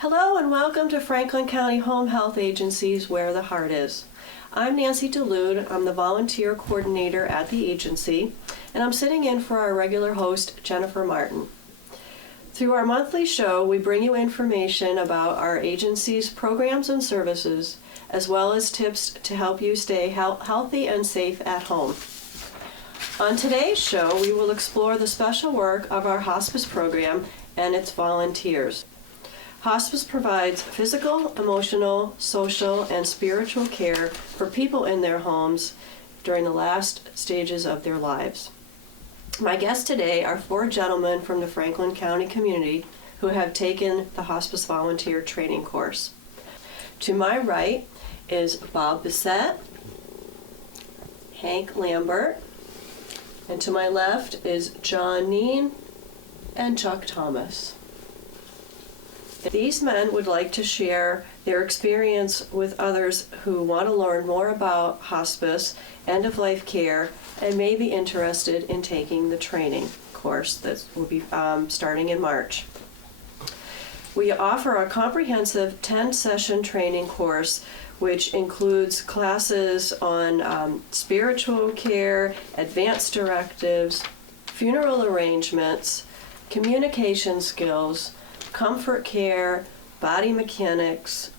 Hello and welcome to Franklin County Home Health Agency's Where the Heart Is. I'm Nancy Dulude. I'm the volunteer coordinator at the agency, and I'm sitting in for our regular host, Jennifer Martin. Through our monthly show, we bring you information about our agency's programs and services, as well as tips to help you stay healthy and safe at home. On today's show, we will explore the special work of our hospice program and its volunteers. Hospice provides physical, emotional, social, and spiritual care for people in their homes during the last stages of their lives. My guests today are 4 gentlemen from the Franklin County community who have taken the Hospice Volunteer Training course. To my right is Bob Bissett, Hank Lambert, and to my left is John Neen and Chuck Thomas. These men would like to share their experience with others who want to learn more about hospice, end-of-life care, and may be interested in taking the training course that will be starting in March. We offer a comprehensive 10-session training course which includes classes on spiritual care, advanced directives, funeral arrangements, communication skills, comfort care, body mechanics,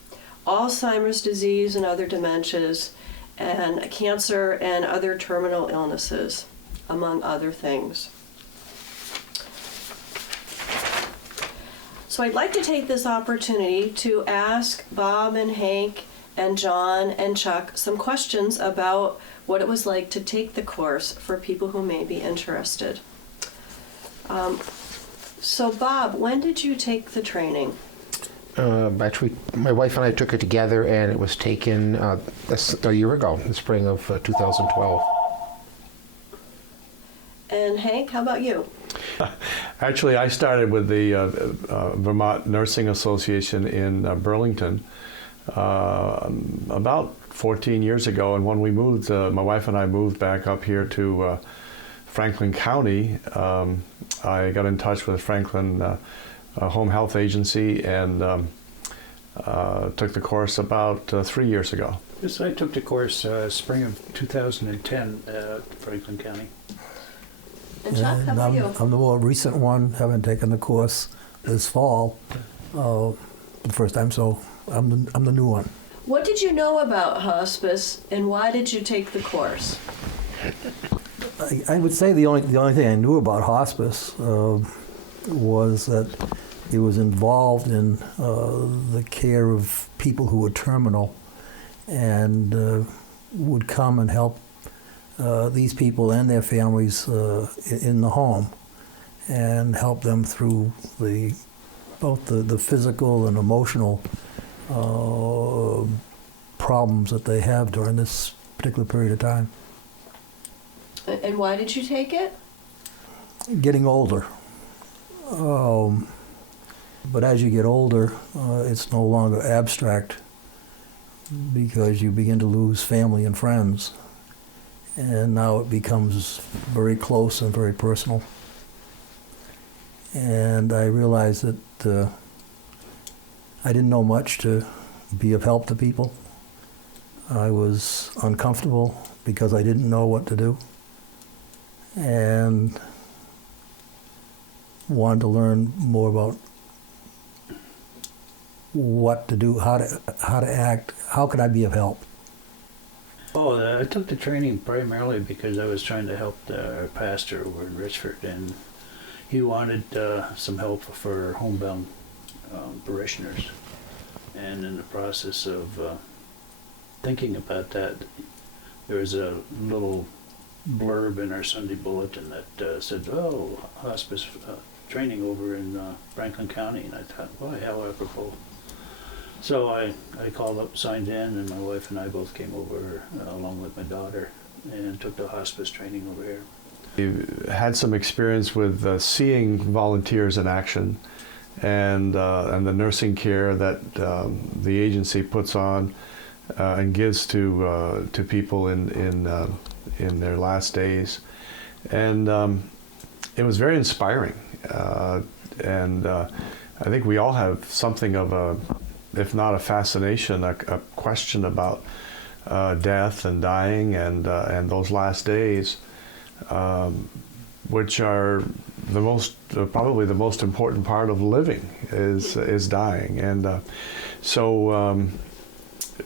Alzheimer's disease and other dementias, and cancer and other terminal illnesses, among other things. So I'd like to take this opportunity to ask Bob and Hank and John and Chuck some questions about what it was like to take the course for people who may be interested. So Bob, when did you take the training? Actually, my wife and I took it together, and it was taken a year ago, in the spring of 2012. And Hank, how about you? Actually, I started with the Vermont Nursing Association in Burlington about 14 years ago, and when we moved, my wife and I moved back up here to Franklin County, I got in touch with Franklin Home Health Agency and took the course about 3 years ago. Yes, I took the course spring of 2010 at Franklin County. And Chuck, how about you? I'm the more recent one, having taken the course this fall, the first time, so I'm the new one. What did you know about hospice, and why did you take the course? I would say the only thing I knew about hospice was that it was involved in the care of people who were terminal and would come and help these people and their families in the home and help them through both the physical and emotional problems that they have during this particular period of time. And why did you take it? Getting older. But as you get older, it's no longer abstract because you begin to lose family and friends. And now it becomes very close and very personal. And I realized that I didn't know much to be of help to people. I was uncomfortable because I didn't know what to do. And wanted to learn more about what to do, how to act, how could I be of help. I took the training primarily because I was trying to help the pastor over in Richford, and he wanted some help for homebound parishioners. And in the process of thinking about that, there was a little blurb in our Sunday bulletin that said, hospice training over in Franklin County, and I thought, boy, how apropos. So I called up, signed in, and my wife and I both came over along with my daughter and took the hospice training over here. We had some experience with seeing volunteers in action and the nursing care that the agency puts on and gives to people in their last days, and it was very inspiring. And I think we all have something of a, if not a fascination, a question about death and dying and those last days, which are the most, probably the most important part of living is dying. And so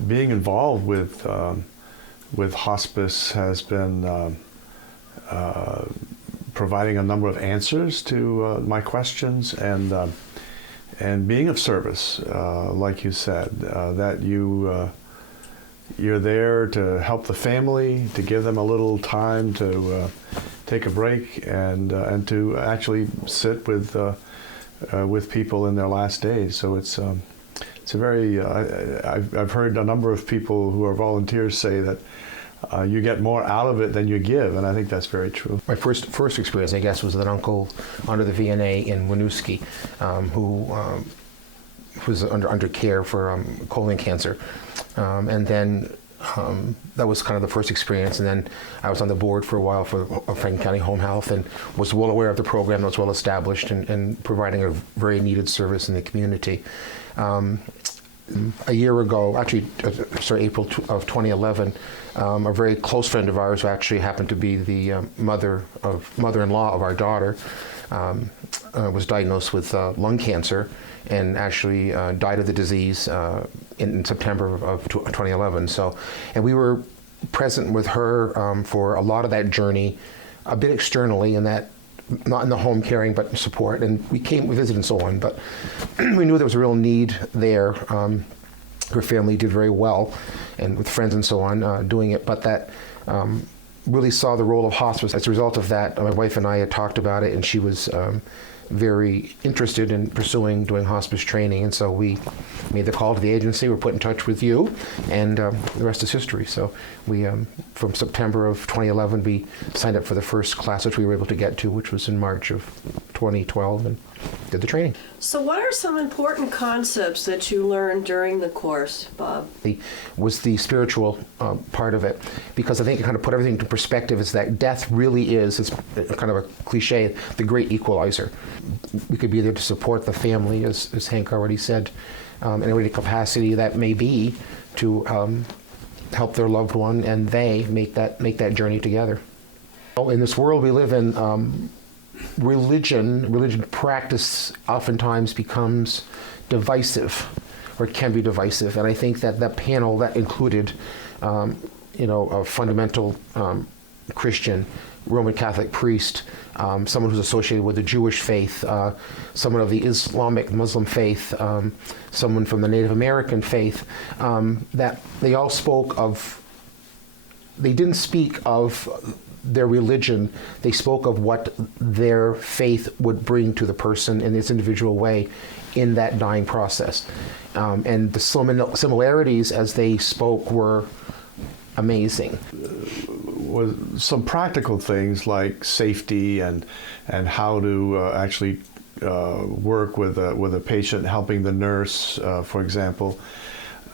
being involved with hospice has been providing a number of answers to my questions and being of service, like you said, that you're there to help the family, to give them a little time to take a break and to actually sit with people in their last days. So it's a very I've heard a number of people who are volunteers say that you get more out of it than you give, and I think that's very true. My first experience, I guess, was with an uncle under the VNA in Winooski, who was under care for colon cancer, and then that was kind of the first experience. And then I was on the board for a while for Franklin County Home Health, and was well aware of the program that was well established and providing a very needed service in the community. A year ago, actually, April of 2011, a very close friend of ours, who actually happened to be the mother-in-law of our daughter, was diagnosed with lung cancer and actually died of the disease in September of 2011. So, and we were present with her for a lot of that journey, a bit externally, in that not in the home caring, but support. And we visited and so on, but we knew there was a real need there. Her family did very well, and with friends and so on, doing it, but that really saw the role of hospice. As a result of that, my wife and I had talked about it, and she was very interested in doing hospice training, and so we made the call to the agency. We're put in touch with you, and the rest is history. So we, from September of 2011, we signed up for the first class, which we were able to get to, which was in March of 2012, and did the training. So what are some important concepts that you learned during the course, Bob? Was the spiritual part of it, because I think it kind of put everything into perspective, is that death really is, it's kind of a cliche, the great equalizer. We could be there to support the family, as Hank already said, in any capacity that may be, to help their loved one, and they make that journey together. In this world we live in, religion practice oftentimes becomes divisive, or can be divisive, and I think that panel that included, a fundamental Christian, Roman Catholic priest, someone who's associated with the Jewish faith, someone of the Islamic Muslim faith, someone from the Native American faith, that they all they didn't speak of their religion, they spoke of what their faith would bring to the person in its individual way in that dying process. And the similarities as they spoke were amazing. Was some practical things like safety and how to actually work with a patient, helping the nurse, for example.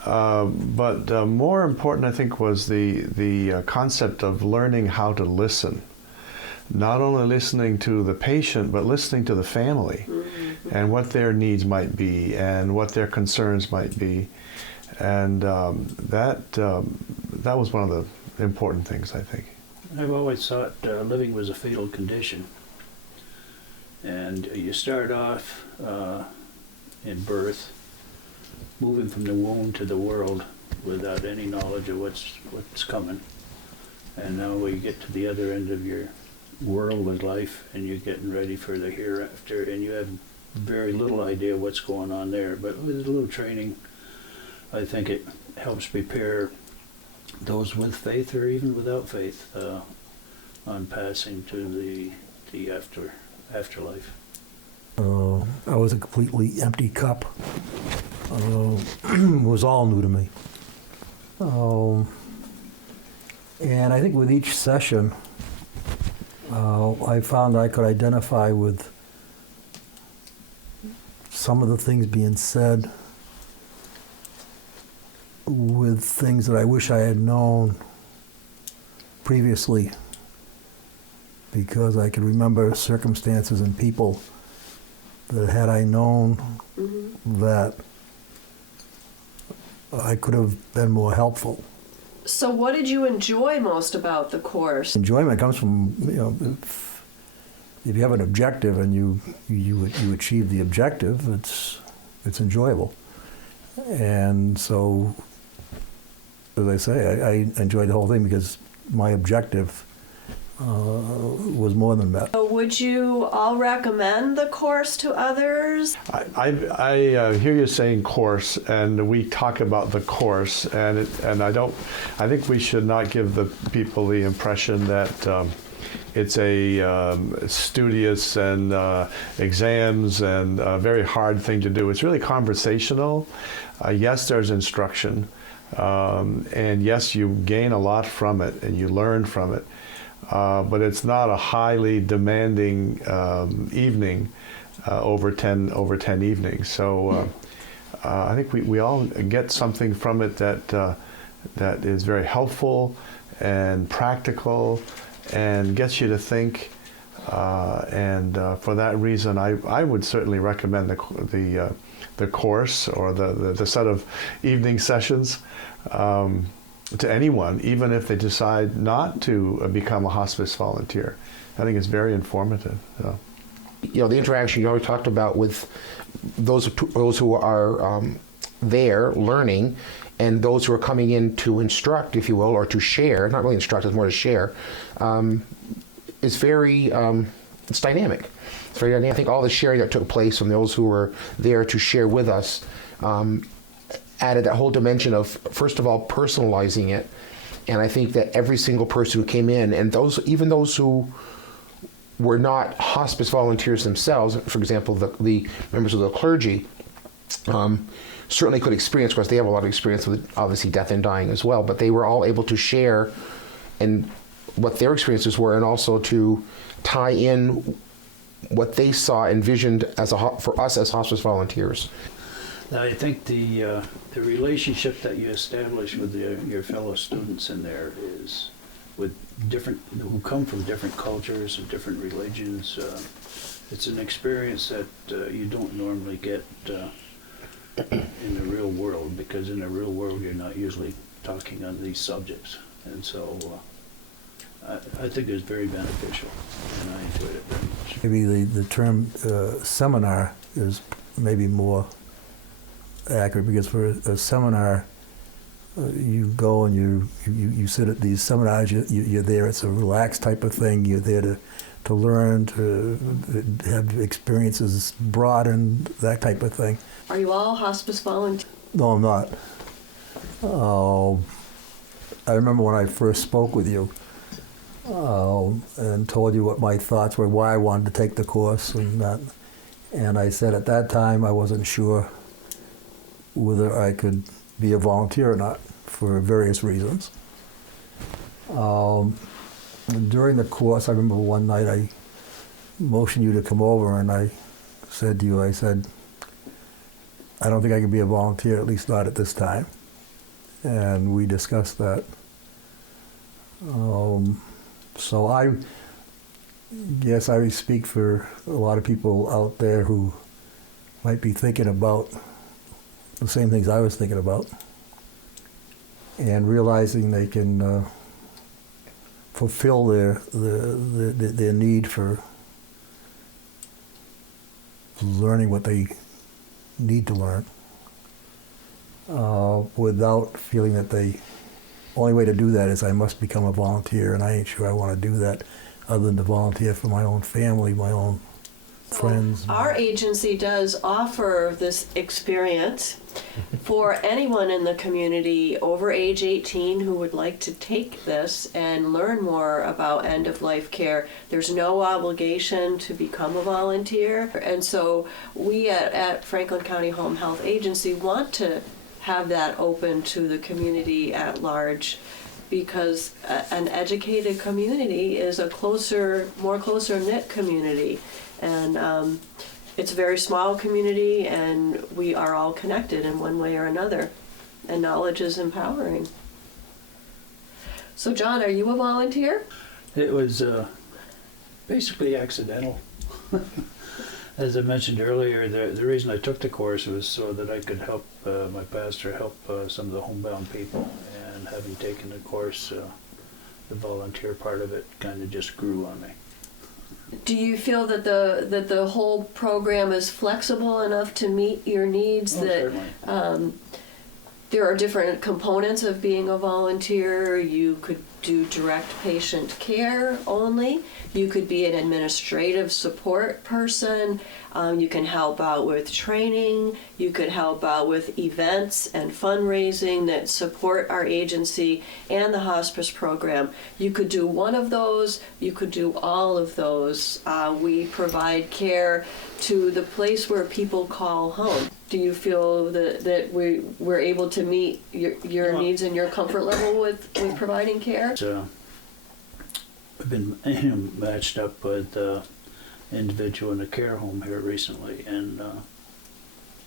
But more important, I think, was the concept of learning how to listen. Not only listening to the patient, but listening to the family, and what their needs might be and what their concerns might be. And that was one of the important things, I think. I've always thought living was a fatal condition. And you start off in birth, moving from the womb to the world without any knowledge of what's coming. And now we get to the other end of your world with life, and you're getting ready for the hereafter, and you have very little idea what's going on there. But with a little training, I think it helps prepare those with faith or even without faith on passing to the afterlife. I was a completely empty cup. Was all new to me. And I think with each session, I found I could identify with some of the things being said, with things that I wish I had known previously, because I could remember circumstances and people that had I known that, I could have been more helpful. So what did you enjoy most about the course? Enjoyment comes from, if you have an objective and you achieve the objective, it's enjoyable. And so, as I say, I enjoyed the whole thing because my objective was more than met. So would you all recommend the course to others? I hear you saying course, and we talk about the course, and I think we should not give the people the impression that it's a studious and exams and a very hard thing to do. It's really conversational. Yes, there's instruction, and yes, you gain a lot from it, and you learn from it. But it's not a highly demanding evening over 10 evenings. So I think we all get something from it that is very helpful and practical and gets you to think. And for that reason, I would certainly recommend the course or the set of evening sessions. To anyone, even if they decide not to become a hospice volunteer. I think it's very informative. So. The interaction you already talked about with those who are there learning and those who are coming in to instruct, if you will, or to share, not really instruct, it's more to share, is very, it's dynamic. It's very dynamic. I think all the sharing that took place from those who were there to share with us added that whole dimension of, first of all, personalizing it. And I think that every single person who came in, and even those who were not hospice volunteers themselves, for example, the members of the clergy, certainly could experience, because they have a lot of experience with, obviously, death and dying as well, but they were all able to share in what their experiences were, and also to tie in what they saw envisioned for us as hospice volunteers. Now, I think the relationship that you establish with your fellow students in there is with who come from different cultures and different religions. It's an experience that you don't normally get in the real world, because in the real world you're not usually talking on these subjects. And so I think it's very beneficial, and I enjoyed it very much. Maybe the term seminar is maybe more accurate, because for a seminar, you go and you sit at these seminars, you're there, it's a relaxed type of thing, you're there to learn, to have experiences broadened, that type of thing. Are you all hospice volunteers? No, I'm not. I remember when I first spoke with you and told you what my thoughts were, why I wanted to take the course and that. And I said at that time I wasn't sure whether I could be a volunteer or not, for various reasons. During the course, I remember one night I motioned you to come over, and I said to you, I don't think I can be a volunteer, at least not at this time. And we discussed that. So I guess I speak for a lot of people out there who might be thinking about the same things I was thinking about, and realizing they can fulfill their need for learning what they need to learn without feeling that the only way to do that is I must become a volunteer, and I ain't sure I want to do that other than to volunteer for my own family, my own friends. Our agency does offer this experience for anyone in the community over age 18 who would like to take this and learn more about end-of-life care. There's no obligation to become a volunteer, and so we at Franklin County Home Health Agency want to have that open to the community at large, because an educated community is a more closer knit community. And it's a very small community, and we are all connected in one way or another. And knowledge is empowering. So, John, are you a volunteer? It was basically accidental. As I mentioned earlier, the reason I took the course was so that I could help my pastor help some of the homebound people. And having taken the course, the volunteer part of it kind of just grew on me. Do you feel that the whole program is flexible enough to meet your needs? Oh, that certainly. there are different components of being a volunteer. You could do direct patient care only. You could be an administrative support person. You can help out with training. You could help out with events and fundraising that support our agency and the hospice program. You could do one of those. You could do all of those. We provide care to the place where people call home. Do you feel that we're able to meet your needs and your comfort level with providing care? I've been matched up with an individual in a care home here recently, and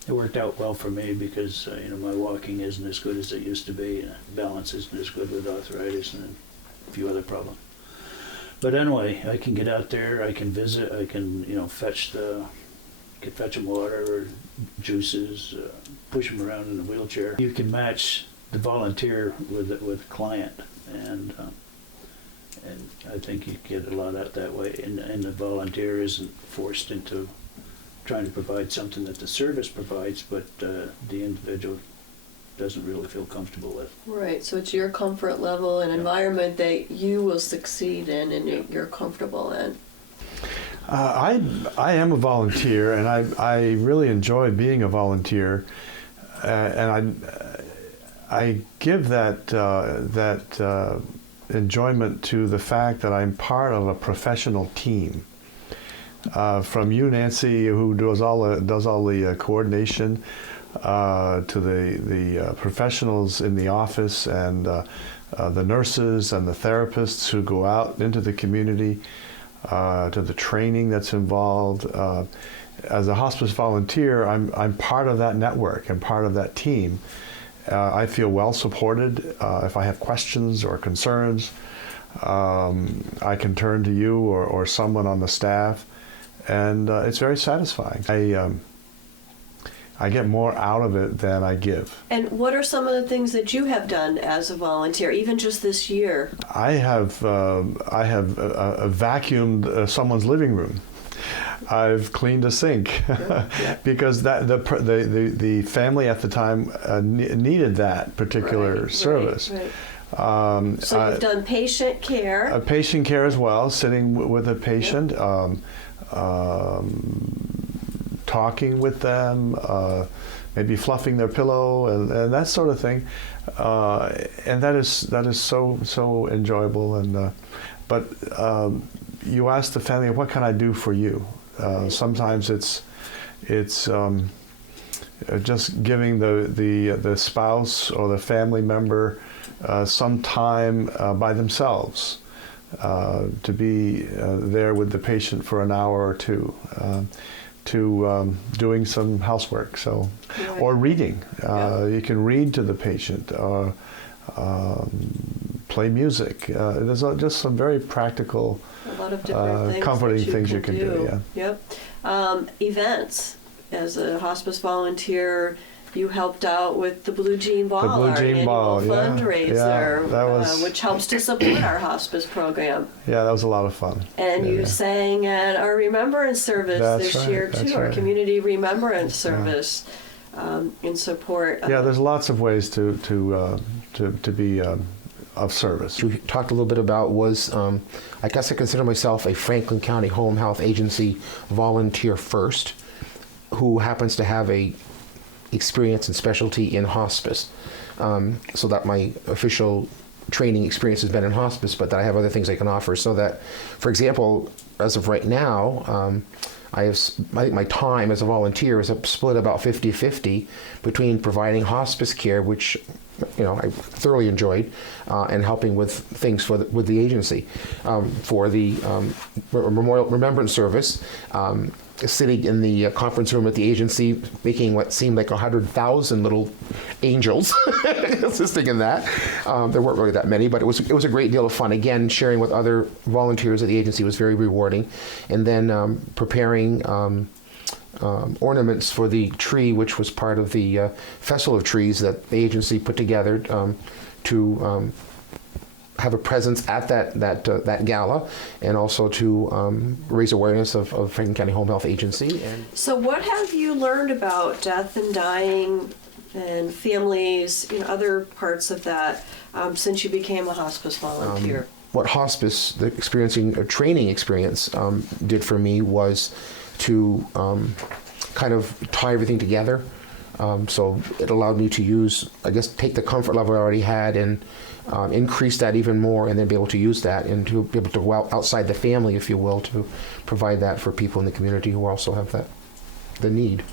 it worked out well for me because my walking isn't as good as it used to be, and balance isn't as good with arthritis and a few other problems. But anyway, I can get out there, I can visit, I can fetch them water or juices, push them around in a wheelchair. You can match the volunteer with the client, and I think you get a lot out that way. And the volunteer isn't forced into trying to provide something that the service provides, but the individual doesn't really feel comfortable with. Right, so it's your comfort level and environment that you will succeed in and you're comfortable in. I am a volunteer, and I really enjoy being a volunteer, and I give that enjoyment to the fact that I'm part of a professional team. From you, Nancy, who does all the coordination, to the professionals in the office, and the nurses and the therapists who go out into the community, to the training that's involved. As a hospice volunteer, I'm part of that network and part of that team. I feel well supported. If I have questions or concerns, I can turn to you or someone on the staff, and it's very satisfying. I get more out of it than I give. And what are some of the things that you have done as a volunteer, even just this year? I have vacuumed someone's living room. I've cleaned a sink because the family at the time needed that particular service. Right. So you've done patient care. Patient care as well, sitting with a patient. Talking with them, maybe fluffing their pillow, and that sort of thing, and that is so enjoyable. And but you ask the family, what can I do for you? Sometimes it's just giving the spouse or the family member some time by themselves to be there with the patient for an hour or two. To doing some housework, or reading. You can read to the patient, or play music. There's just some very practical, a lot of different things comforting things you can do. Yeah. Yep. Events. As a hospice volunteer, you helped out with the Blue Jean Ball, Blue our Jean annual Ball, fundraiser, that was, which helps to support our hospice program. Yeah, that was a lot of fun. And you sang at our Remembrance Service this year too, our Community Remembrance Service, in support. Yeah, there's lots of ways to be of service. We talked a little bit about was, I guess I consider myself a Franklin County Home Health Agency volunteer first, who happens to have a experience and specialty in hospice, so that my official training experience has been in hospice, but that I have other things I can offer. So that, for example, as of right now, I think my time as a volunteer is split about 50-50 between providing hospice care, which I thoroughly enjoyed, and helping with things with the agency, for the Memorial Remembrance Service. Sitting in the conference room at the agency, making what seemed like 100,000 little angels, assisting in that. There weren't really that many, but it was a great deal of fun. Again, sharing with other volunteers at the agency was very rewarding. And then preparing ornaments for the tree, which was part of the Festival of Trees that the agency put together to have a presence at that gala, and also to raise awareness of Franklin County Home Health Agency. And So what have you learned about death and dying and families, other parts of that, since you became a hospice volunteer? What hospice, the training experience, did for me was to kind of tie everything together. So it allowed me to use, take the comfort level I already had and increase that even more, and then be able to use that and to be able to go outside the family, if you will, to provide that for people in the community who also have the need.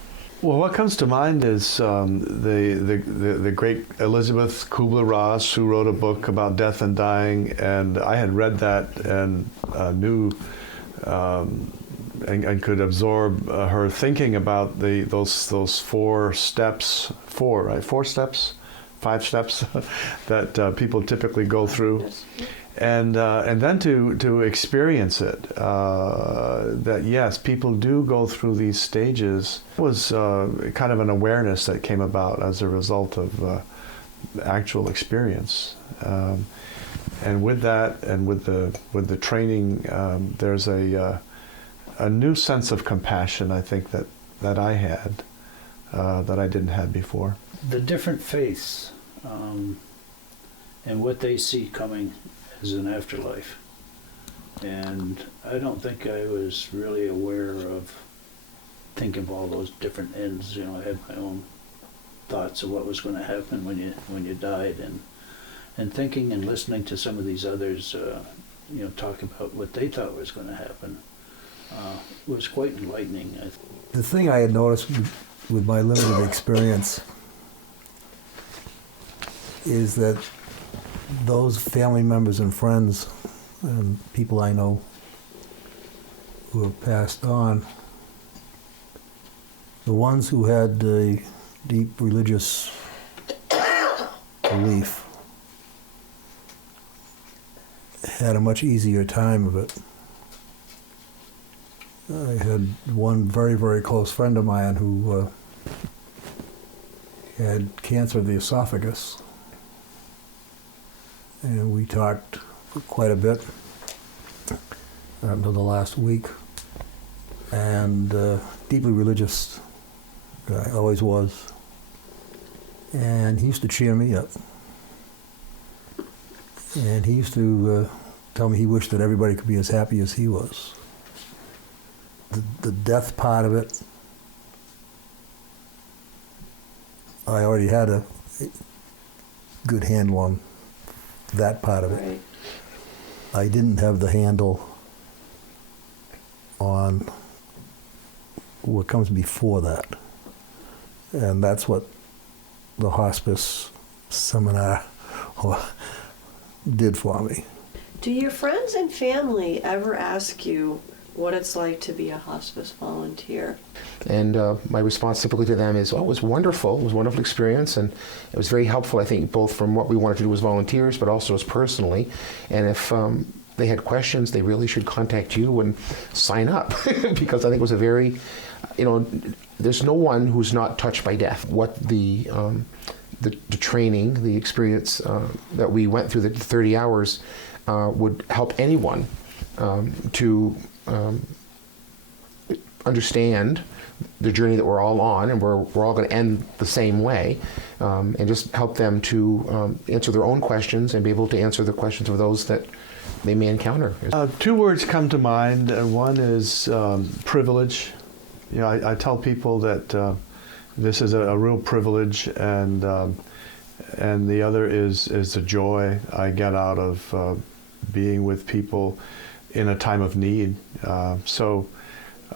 Well, what comes to mind is the great Elizabeth Kubler-Ross, who wrote a book about death and dying, and I had read that and knew and could absorb her thinking about those 4 steps, 5 steps that people typically go through. And then to experience it, that yes, people do go through these stages, was kind of an awareness that came about as a result of actual experience. And with that, and with the training, there's a new sense of compassion, I think, that I had that I didn't have before. The different faiths and what they see coming as an afterlife. And I don't think I was really aware of thinking of all those different ends. I had my own thoughts of what was going to happen when you died, and thinking and listening to some of these others, talk about what they thought was going to happen, was quite enlightening. The thing I had noticed with my limited experience is that those family members and friends and people I know who have passed on, the ones who had a deep religious belief had a much easier time of it. I had one very, very close friend of mine who had cancer of the esophagus. And we talked quite a bit until the last week. And deeply religious guy, always was. And he used to cheer me up. And he used to tell me he wished that everybody could be as happy as he was. The death part of it, I already had a good handle on that part of it. Right. I didn't have the handle on what comes before that. And that's what the hospice seminar did for me. Do your friends and family ever ask you what it's like to be a hospice volunteer? And my response typically to them is, it was wonderful. It was a wonderful experience, and it was very helpful, I think, both from what we wanted to do as volunteers, but also as personally. And if they had questions, they really should contact you and sign up, because I think it was a very, there's no one who's not touched by death. What the training, the experience that we went through, the 30 hours, would help anyone to understand the journey that we're all on, and we're all going to end the same way, and just help them to answer their own questions and be able to answer the questions of those that they may encounter. 2 words come to mind. One is privilege. I tell people that this is a real privilege, and the other is the joy I get out of being with people in a time of need. So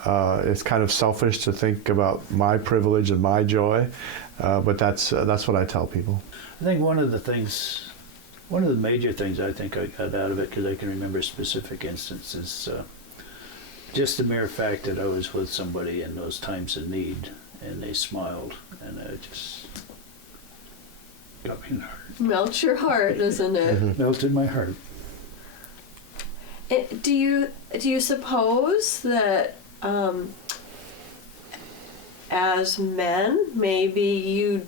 it's kind of selfish to think about my privilege and my joy, but that's what I tell people. I think one of the major things I think I got out of it, because I can remember specific instances, just the mere fact that I was with somebody in those times of need, and they smiled, and it just got me in the heart. Melts your heart, doesn't it? Mm-hmm. Melted my heart. Do you suppose that as men, maybe you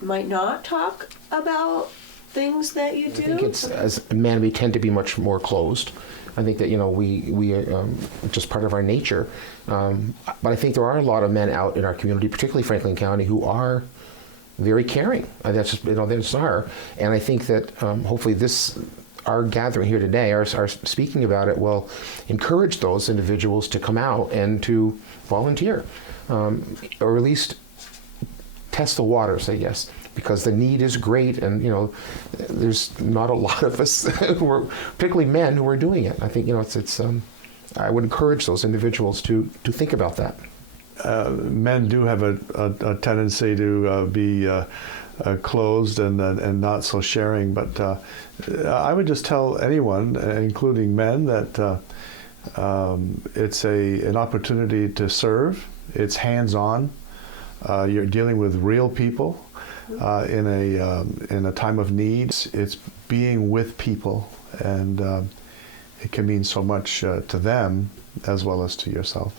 might not talk about things that you do? I think it's, as men, we tend to be much more closed. I think that, we just part of our nature. But I think there are a lot of men out in our community, particularly Franklin County, who are very caring. That's just, they just are. And I think that hopefully our gathering here today, our speaking about it, will encourage those individuals to come out and to volunteer, or at least test the waters, I guess, because the need is great, and there's not a lot of us, particularly men, who are doing it. I think it's I would encourage those individuals to think about that. Men do have a tendency to be closed and not so sharing, but I would just tell anyone, including men, that it's an opportunity to serve. It's hands-on. You're dealing with real people in a time of need. It's being with people, and it can mean so much to them as well as to yourself.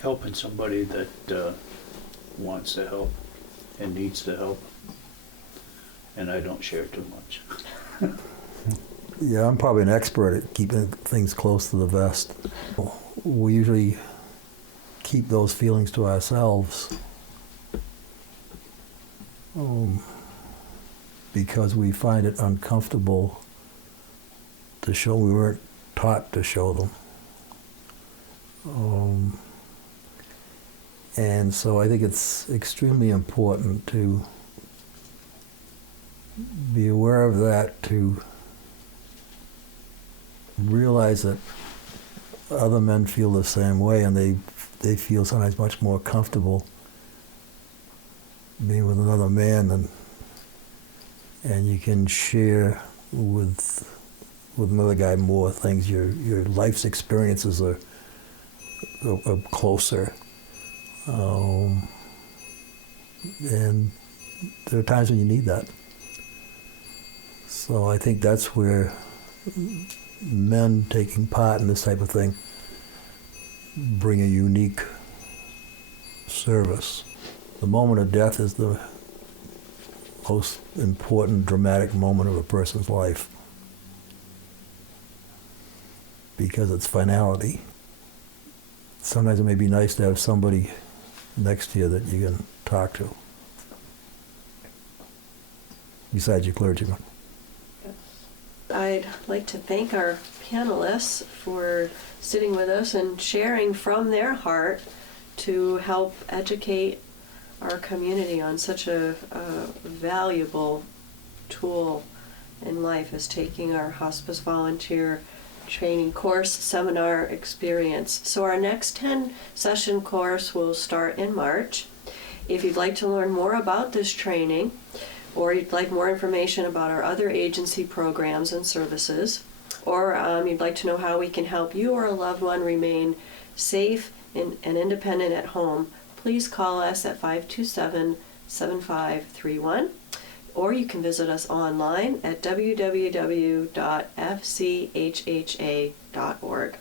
Helping somebody that wants to help and needs to help, and I don't share too much. Yeah, I'm probably an expert at keeping things close to the vest. We usually keep those feelings to ourselves because we find it uncomfortable to show. We weren't taught to show them. And so I think it's extremely important to be aware of that, to realize that other men feel the same way, and they feel sometimes much more comfortable being with another man, and you can share with another guy more things. Your life's experiences are closer. And there are times when you need that. So I think that's where men taking part in this type of thing bring a unique service. The moment of death is the most important, dramatic moment of a person's life because it's finality. Sometimes it may be nice to have somebody next to you that you can talk to, besides your clergyman. I'd like to thank our panelists for sitting with us and sharing from their heart to help educate our community on such a valuable tool in life as taking our hospice volunteer training course, seminar experience. So our next 10-session course will start in March. If you'd like to learn more about this training, or you'd like more information about our other agency programs and services, or you'd like to know how we can help you or a loved one remain safe and independent at home, please call us at 527-7531. Or you can visit us online at www.fchha.org.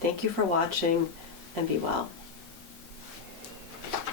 Thank you for watching, and be well.